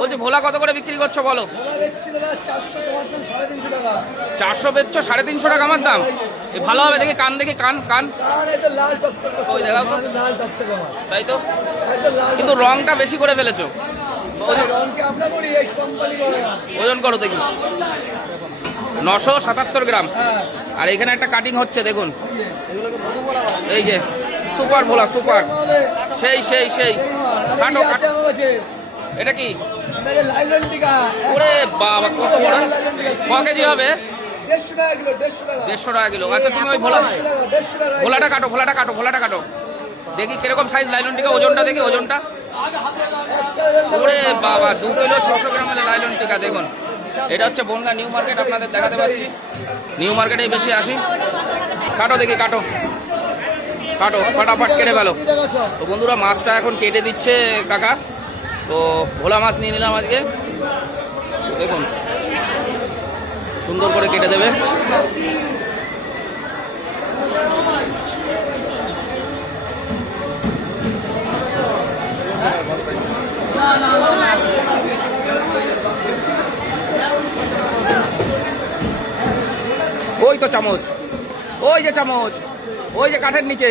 বলছি ভোলা কত করে বিক্রি করছো বলো? 400 বেচছো, 350 টাকা আমার দাম। এ ভালো হবে দেখি, কান দেখি, কান কান ওই দেখাও তো, তাই তো, কিন্তু রংটা বেশি করে ফেলেছো। ওজন করো দেখি। 977 গ্রাম। আর এখানে একটা কাটিং হচ্ছে দেখুন, এই যে সুপার ভোলা, সুপার, সেই সেই সেই। কাটো কাটো। এটা কি? ওরে বাবা, কত বড়! ক কেজি হবে? 150 টাকা কিলো। আচ্ছা তুমি ওই ভোলাটা কাটো, ভোলাটা কাটো, ভোলাটা কাটো দেখি কিরকম সাইজ লাইলন টিকা। ওজনটা দেখি, ওজনটা। ওরে বাবা, 2 কিলো 600 গ্রামের লাইলন টিকা দেখুন। এটা হচ্ছে বনগা নিউ মার্কেট, আপনাদের দেখাতে পাচ্ছি। নিউ মার্কেটেই বেশি আসি। কাটো দেখি, কাটো কাটো, ফাটাফাট কেটে ফেলো। তো বন্ধুরা, মাছটা এখন কেটে দিচ্ছে কাকা। তো ভোলা মাছ নিয়ে নিলাম আজকে, দেখুন সুন্দর করে কেটে দেবে। ওই তো চামচ, ওই যে চামচ, ওই যে কাঠের নিচে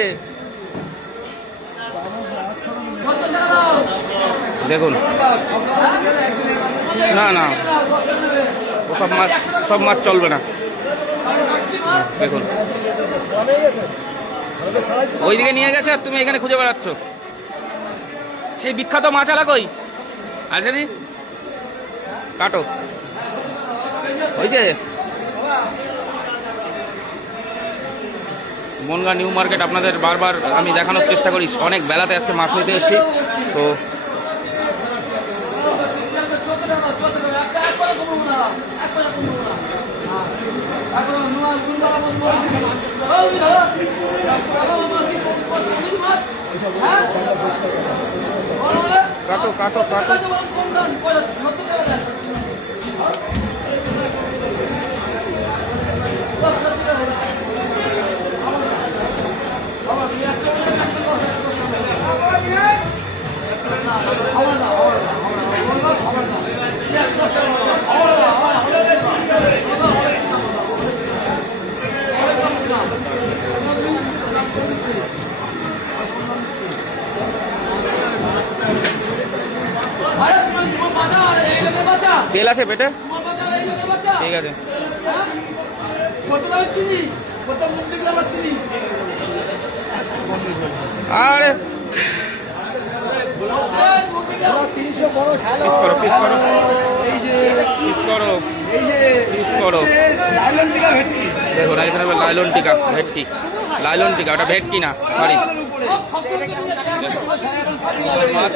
দেখুন। না না, ও সব মাছ চলবে না। দেখুন ওইদিকে নিয়ে গেছে আর তুমি এখানে খুঁজে বেড়াচ্ছ। সেই বিখ্যাত মাছ আলা কই আসেনি? কাটো, হয়েছে। বনগা নিউ মার্কেট আপনাদের বারবার আমি দেখানোর চেষ্টা করি। অনেক বেলাতে আজকে মাছ নিতে এসেছি। তো কাটো কাটো কাটো। তেল আছে পেটে? ঠিক আছে। আরে পিস করো, পিস করো, পিস করো, পিস করো। দেখো না, এখানে লাইলন টিকা, ভেটকি, লাইলন টিকা, ওটা ভেটকি না, সরি। মাছ